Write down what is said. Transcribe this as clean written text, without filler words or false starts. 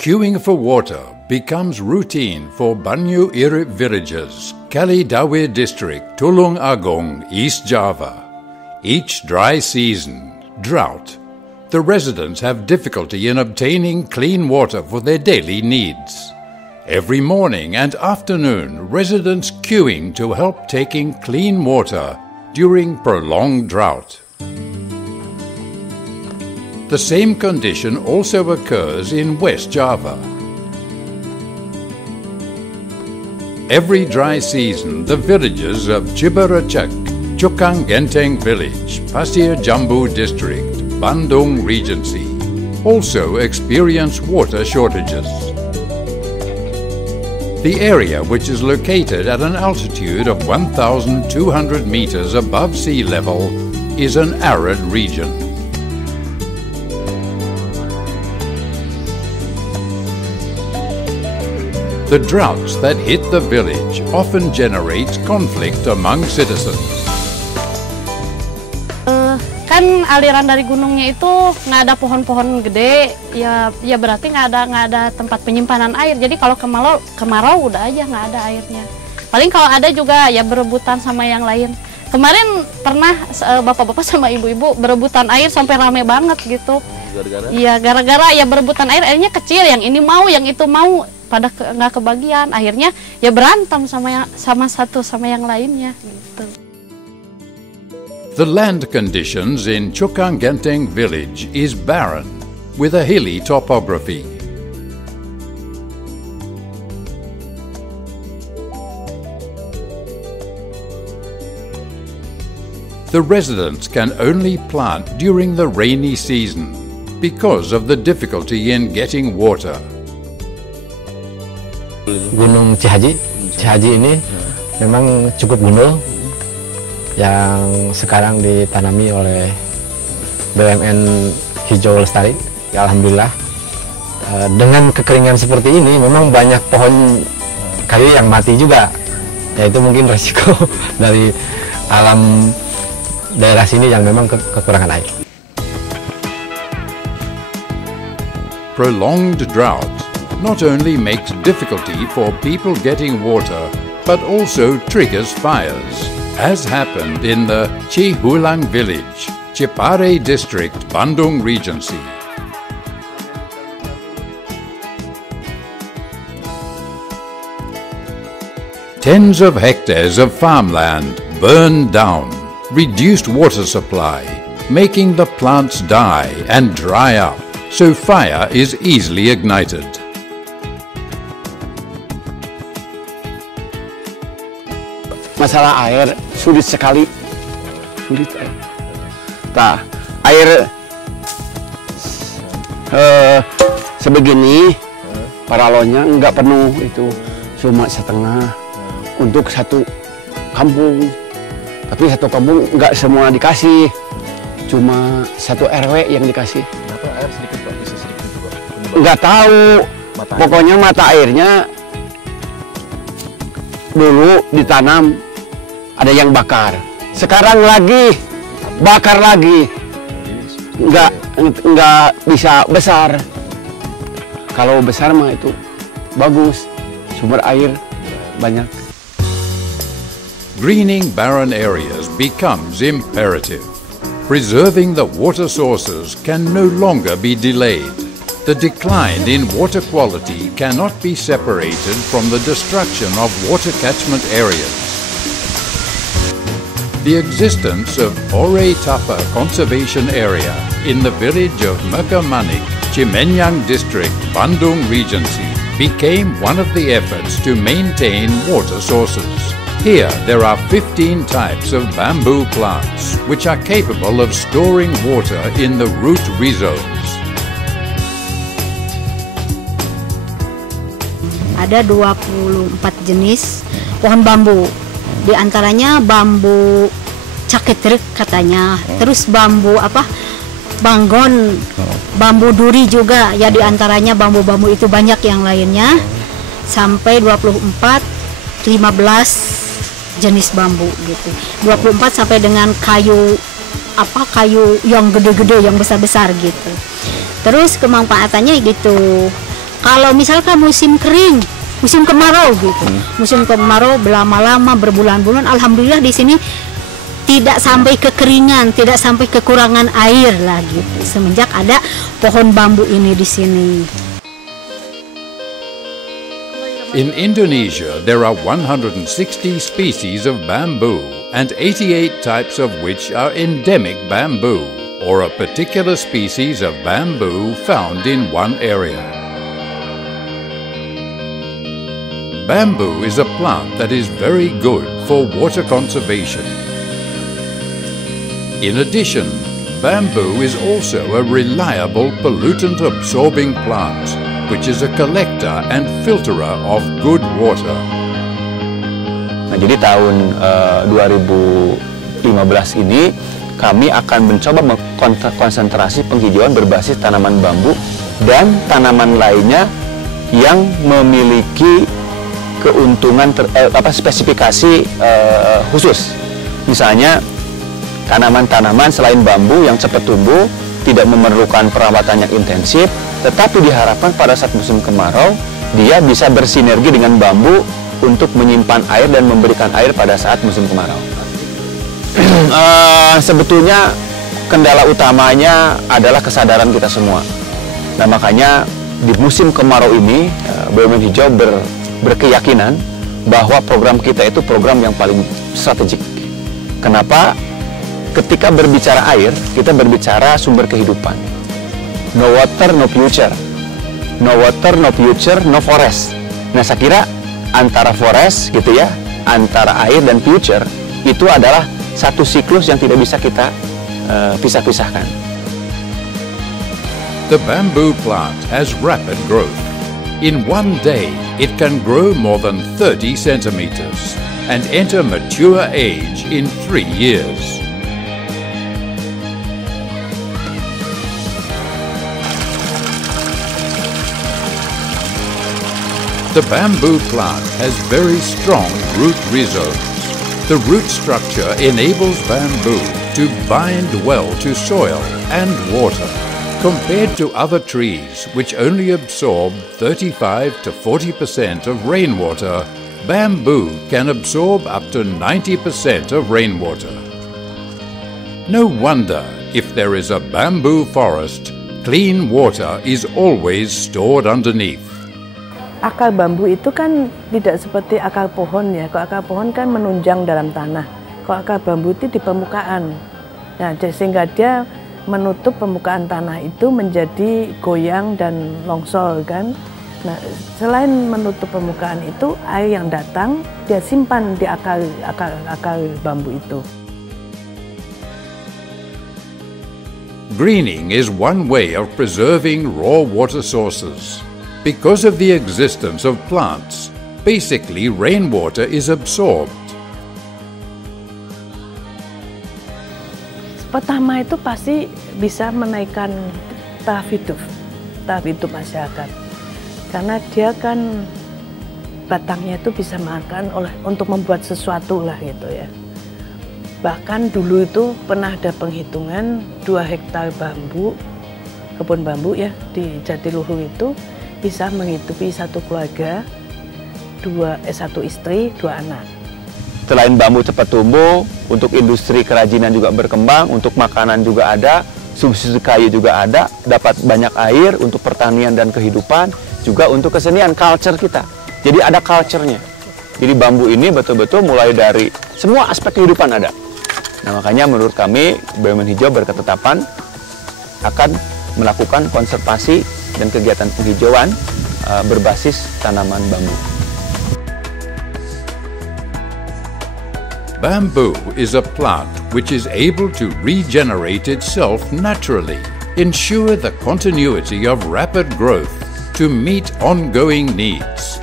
Queuing for water becomes routine for Banyu Urip villages, Kalidawe district, Tulung Agung, East Java. Each dry season, drought, the residents have difficulty in obtaining clean water for their daily needs. Every morning and afternoon, residents queuing to help taking clean water during prolonged drought. The same condition also occurs in West Java. Every dry season, the villages of Cibaracak, Cukang Genteng Village, Pasir Jambu District, Bandung Regency, also experience water shortages. The area, which is located at an altitude of 1,200 meters above sea level, is an arid region. The droughts that hit the village often generate conflict among citizens. Kan aliran dari gunungnya itu nggak ada pohon-pohon gede, ya berarti nggak ada tempat penyimpanan air. Jadi kalau kemarau udah aja nggak ada airnya. Paling kalau ada juga ya berebutan sama yang lain. Kemarin pernah bapak-bapak sama ibu-ibu berebutan air sampai rame banget gitu. Iya, gara-gara ya berebutan airnya kecil, yang ini mau, yang itu mau, pada nggak kebagian. Akhirnya ya berantem sama satu sama yang lainnya gitu. The land conditions in Cukang Genteng village is barren, with a hilly topography. The residents can only plant during the rainy season because of the difficulty in getting water. Gunung Cihaji ini memang cukup gundul, yang sekarang ditanami oleh BUMN Hijau Lestari. Ya, alhamdulillah, dengan kekeringan seperti ini memang banyak pohon kayu yang mati juga. Ya, itu mungkin resiko dari alam daerah sini yang memang kekurangan air. Prolonged drought not only makes difficulty for people getting water, but also triggers fires, as happened in the Cihulang village, Cipare district, Bandung Regency. Tens of hectares of farmland burned down, reduced water supply, making the plants die and dry up, so fire is easily ignited. Masalah air sulit sekali, sulit. Nah, air sebegini paralonnya nggak penuh, itu cuma setengah untuk satu kampung. Tapi satu kampung nggak semua dikasih, cuma satu RW yang dikasih. Kenapa air sedikit Pak? Bisa sedikit juga? Nggak tahu, pokoknya mata airnya dulu ditanam, ada yang bakar, sekarang lagi bakar lagi, nggak bisa besar. Kalau besar mah itu bagus, sumber air banyak. Greening barren areas becomes imperative. Preserving the water sources can no longer be delayed. The decline in water quality cannot be separated from the destruction of water catchment areas. The existence of Ore Tapa Conservation Area in the village of Mekamanik, Cimenyang District, Bandung Regency, became one of the efforts to maintain water sources. Here, there are 15 types of bamboo plants, which are capable of storing water in the root rhizomes. Ada 24 jenis pohon bambu. Di antaranya bambu caketrik katanya, terus bambu banggon, bambu duri juga, ya di antaranya bambu-bambu itu banyak yang lainnya, sampai 24, 15 jenis bambu gitu. 24 sampai dengan kayu kayu yang gede-gede, yang besar-besar gitu. Terus kemanfaatannya gitu, Kalau misalkan musim kering, musim kemarau gitu, musim kemarau berlama-lama berbulan-bulan, alhamdulillah di sini tidak sampai kekeringan, tidak sampai kekurangan air lah gitu. Semenjak ada pohon bambu ini di sini. In Indonesia, there are 160 species of bamboo, and 88 types of which are endemic bamboo, or a particular species of bamboo found in one area. Bamboo is a plant that is very good for water conservation. In addition, bamboo is also a reliable pollutant-absorbing plant, which is a collector and filterer of good water. Nah, jadi tahun 2015 ini kami akan mencoba konsentrasi penghijauan berbasis tanaman bambu dan tanaman lainnya yang memiliki keuntungan spesifikasi khusus. Misalnya tanaman-tanaman selain bambu yang cepat tumbuh, tidak memerlukan perawatan yang intensif, tetapi diharapkan pada saat musim kemarau dia bisa bersinergi dengan bambu untuk menyimpan air dan memberikan air pada saat musim kemarau. Sebetulnya kendala utamanya adalah kesadaran kita semua. Nah, makanya di musim kemarau ini BUMN Hijau berkeyakinan bahwa program kita itu program yang paling strategik. Kenapa? Ketika berbicara air, kita berbicara sumber kehidupan. No water, no future. No water, no future, no forest. Nah, saya kira antara forest gitu ya, antara air dan future itu adalah satu siklus yang tidak bisa kita pisah-pisahkan. The bamboo plant has rapid growth. In one day, it can grow more than 30 centimeters and enter mature age in 3 years. The bamboo plant has very strong root rhizomes. The root structure enables bamboo to bind well to soil and water. Compared to other trees which only absorb 35 to 40% of rainwater, bamboo can absorb up to 90% of rainwater. No wonder if there is a bamboo forest, clean water is always stored underneath. Akar bambu itu kan tidak seperti akar pohon ya. Kalau akar pohon kan menunjang dalam tanah. Kalau akar bambu itu di permukaan. Nah, sehingga dia menutup permukaan tanah itu menjadi goyang dan longsor kan. Nah, selain menutup permukaan itu, air yang datang dia simpan di akar bambu itu. Greening is one way of preserving raw water sources. Because of the existence of plants, basically rainwater is absorbed. Pertama itu pasti bisa menaikkan taraf hidup masyarakat. Karena dia kan batangnya itu bisa makan untuk membuat sesuatu lah gitu ya. Bahkan dulu itu pernah ada penghitungan 2 hektar bambu, kebun bambu ya di Jatiluhur itu bisa menghidupi satu keluarga, 1 istri, 2 anak. Selain bambu cepat tumbuh, untuk industri kerajinan juga berkembang, untuk makanan juga ada, subsidi kayu juga ada, dapat banyak air untuk pertanian dan kehidupan, juga untuk kesenian, culture kita. Jadi ada culture-nya. Jadi bambu ini betul-betul mulai dari semua aspek kehidupan ada. Nah, makanya menurut kami BUMN Hijau berketetapan akan melakukan konservasi dan kegiatan penghijauan berbasis tanaman bambu. Bamboo is a plant which is able to regenerate itself naturally, ensure the continuity of rapid growth to meet ongoing needs.